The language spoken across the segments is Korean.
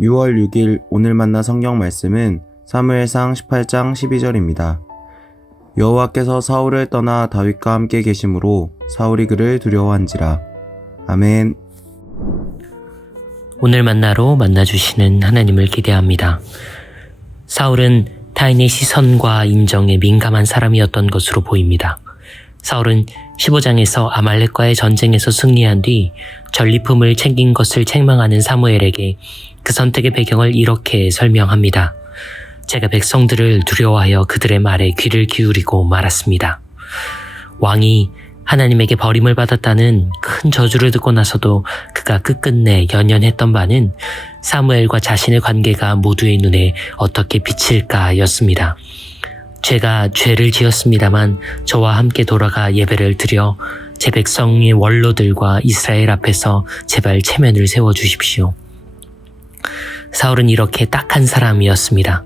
6월 6일 오늘 만나 성경 말씀은 사무엘상 18장 12절입니다. 여호와께서 사울을 떠나 다윗과 함께 계심으로 사울이 그를 두려워한지라. 아멘. 오늘 만나로 만나주시는 하나님을 기대합니다. 사울은 타인의 시선과 인정에 민감한 사람이었던 것으로 보입니다. 사울은 15장에서 아말렉과의 전쟁에서 승리한 뒤 전리품을 챙긴 것을 책망하는 사무엘에게 그 선택의 배경을 이렇게 설명합니다. 제가 백성들을 두려워하여 그들의 말에 귀를 기울이고 말았습니다. 왕이 하나님에게 버림을 받았다는 큰 저주를 듣고 나서도 그가 끝끝내 연연했던 바는 사무엘과 자신의 관계가 모두의 눈에 어떻게 비칠까였습니다. 제가 죄를 지었습니다만 저와 함께 돌아가 예배를 드려 제 백성의 원로들과 이스라엘 앞에서 제발 체면을 세워주십시오. 사울은 이렇게 딱한 사람이었습니다.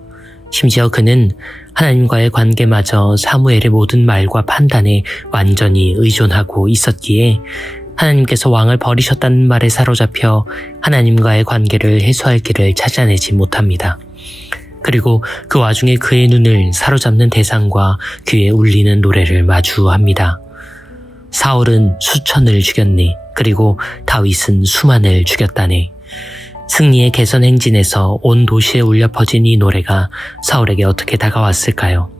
심지어 그는 하나님과의 관계마저 사무엘의 모든 말과 판단에 완전히 의존하고 있었기에 하나님께서 왕을 버리셨다는 말에 사로잡혀 하나님과의 관계를 해소할 길을 찾아내지 못합니다. 그리고 그 와중에 그의 눈을 사로잡는 대상과 귀에 울리는 노래를 마주합니다. 사울은 수천을 죽였네. 그리고 다윗은 수만을 죽였다네. 승리의 개선 행진에서 온 도시에 울려 퍼진 이 노래가 사울에게 어떻게 다가왔을까요?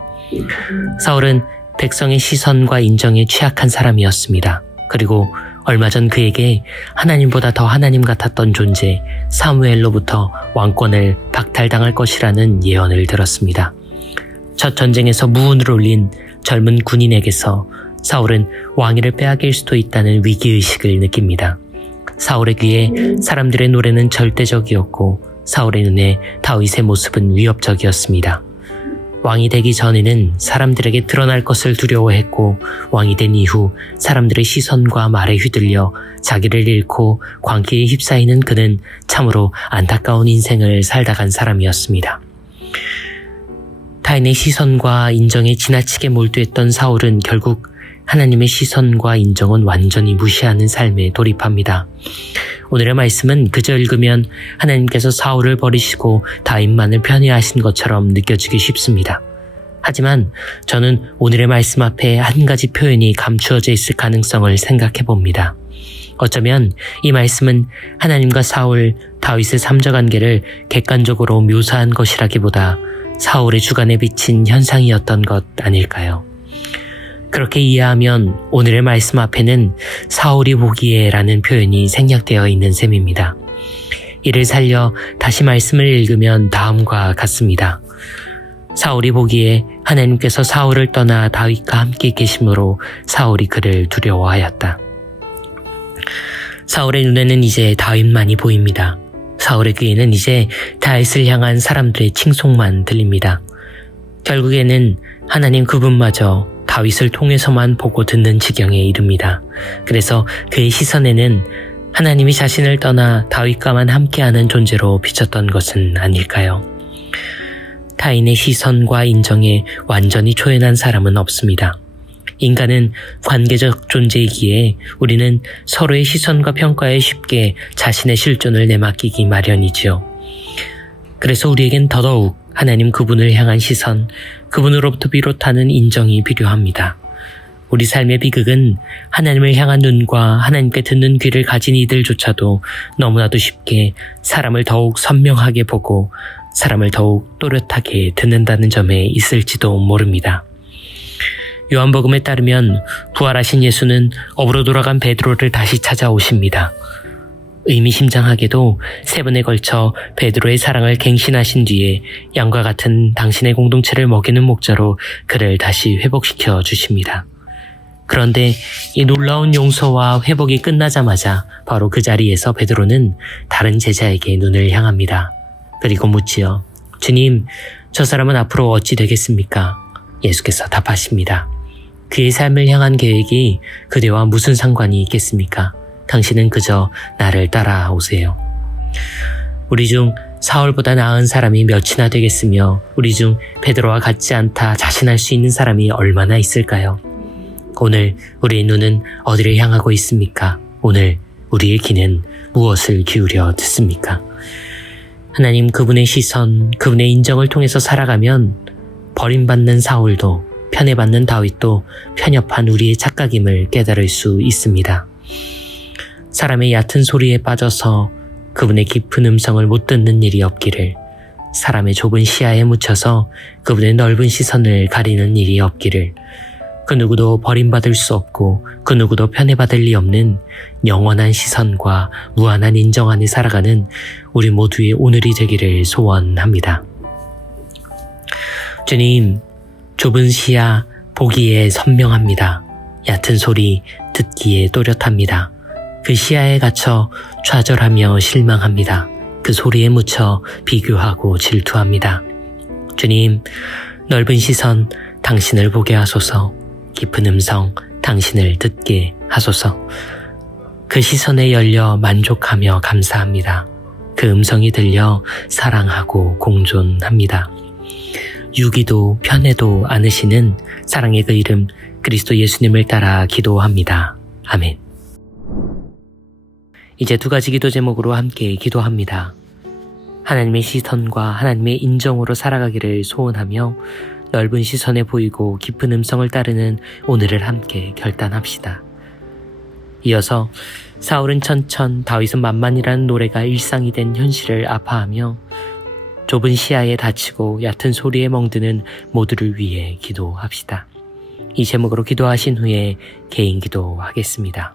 사울은 백성의 시선과 인정에 취약한 사람이었습니다. 그리고 얼마 전 그에게 하나님보다 더 하나님 같았던 존재 사무엘로부터 왕권을 박탈당할 것이라는 예언을 들었습니다. 첫 전쟁에서 무운을 올린 젊은 군인에게서 사울은 왕위를 빼앗길 수도 있다는 위기의식을 느낍니다. 사울의 귀에 사람들의 노래는 절대적이었고 사울의 눈에 다윗의 모습은 위협적이었습니다. 왕이 되기 전에는 사람들에게 드러날 것을 두려워했고 왕이 된 이후 사람들의 시선과 말에 휘둘려 자기를 잃고 광기에 휩싸이는 그는 참으로 안타까운 인생을 살다간 사람이었습니다. 타인의 시선과 인정에 지나치게 몰두했던 사울은 결국 하나님의 시선과 인정은 완전히 무시하는 삶에 돌입합니다. 오늘의 말씀은 그저 읽으면 하나님께서 사울을 버리시고 다윗만을 편애하신 것처럼 느껴지기 쉽습니다. 하지만 저는 오늘의 말씀 앞에 한 가지 표현이 감추어져 있을 가능성을 생각해 봅니다. 어쩌면 이 말씀은 하나님과 사울, 다윗의 삼자관계를 객관적으로 묘사한 것이라기보다 사울의 주관에 비친 현상이었던 것 아닐까요? 그렇게 이해하면 오늘의 말씀 앞에는 사울이 보기에 라는 표현이 생략되어 있는 셈입니다. 이를 살려 다시 말씀을 읽으면 다음과 같습니다. 사울이 보기에 하나님께서 사울을 떠나 다윗과 함께 계심으로 사울이 그를 두려워하였다. 사울의 눈에는 이제 다윗만이 보입니다. 사울의 귀에는 이제 다윗을 향한 사람들의 칭송만 들립니다. 결국에는 하나님 그분마저 다윗을 통해서만 보고 듣는 지경에 이릅니다. 그래서 그의 시선에는 하나님이 자신을 떠나 다윗과만 함께하는 존재로 비쳤던 것은 아닐까요? 타인의 시선과 인정에 완전히 초연한 사람은 없습니다. 인간은 관계적 존재이기에 우리는 서로의 시선과 평가에 쉽게 자신의 실존을 내맡기기 마련이지요. 그래서 우리에겐 더더욱 하나님 그분을 향한 시선, 그분으로부터 비롯하는 인정이 필요합니다. 우리 삶의 비극은 하나님을 향한 눈과 하나님께 듣는 귀를 가진 이들조차도 너무나도 쉽게 사람을 더욱 선명하게 보고 사람을 더욱 또렷하게 듣는다는 점에 있을지도 모릅니다. 요한복음에 따르면 부활하신 예수는 업으로 돌아간 베드로를 다시 찾아오십니다. 의미심장하게도 3번에 걸쳐 베드로의 사랑을 갱신하신 뒤에 양과 같은 당신의 공동체를 먹이는 목자로 그를 다시 회복시켜 주십니다. 그런데 이 놀라운 용서와 회복이 끝나자마자 바로 그 자리에서 베드로는 다른 제자에게 눈을 향합니다. 그리고 묻지요. 주님, 저 사람은 앞으로 어찌 되겠습니까? 예수께서 답하십니다. 그의 삶을 향한 계획이 그대와 무슨 상관이 있겠습니까? 당신은 그저 나를 따라오세요. 우리 중 사울보다 나은 사람이 몇이나 되겠으며 우리 중 베드로와 같지 않다 자신할 수 있는 사람이 얼마나 있을까요? 오늘 우리의 눈은 어디를 향하고 있습니까? 오늘 우리의 귀는 무엇을 기울여 듣습니까? 하나님 그분의 시선, 그분의 인정을 통해서 살아가면 버림받는 사울도 편애받는 다윗도 편협한 우리의 착각임을 깨달을 수 있습니다. 사람의 얕은 소리에 빠져서 그분의 깊은 음성을 못 듣는 일이 없기를, 사람의 좁은 시야에 묻혀서 그분의 넓은 시선을 가리는 일이 없기를, 그 누구도 버림받을 수 없고 그 누구도 편애받을 리 없는 영원한 시선과 무한한 인정 안에 살아가는 우리 모두의 오늘이 되기를 소원합니다. 주님, 좁은 시야 보기에 선명합니다. 얕은 소리 듣기에 또렷합니다. 그 시야에 갇혀 좌절하며 실망합니다. 그 소리에 묻혀 비교하고 질투합니다. 주님, 넓은 시선 당신을 보게 하소서. 깊은 음성 당신을 듣게 하소서. 그 시선에 열려 만족하며 감사합니다. 그 음성이 들려 사랑하고 공존합니다. 유기도 편애도 않으시는 사랑의 그 이름 그리스도 예수님을 따라 기도합니다. 아멘. 이제 두 가지 기도 제목으로 함께 기도합니다. 하나님의 시선과 하나님의 인정으로 살아가기를 소원하며 넓은 시선에 보이고 깊은 음성을 따르는 오늘을 함께 결단합시다. 이어서 사울은 천천, 다윗은 만만이라는 노래가 일상이 된 현실을 아파하며 좁은 시야에 닫히고 얕은 소리에 멍드는 모두를 위해 기도합시다. 이 제목으로 기도하신 후에 개인 기도하겠습니다.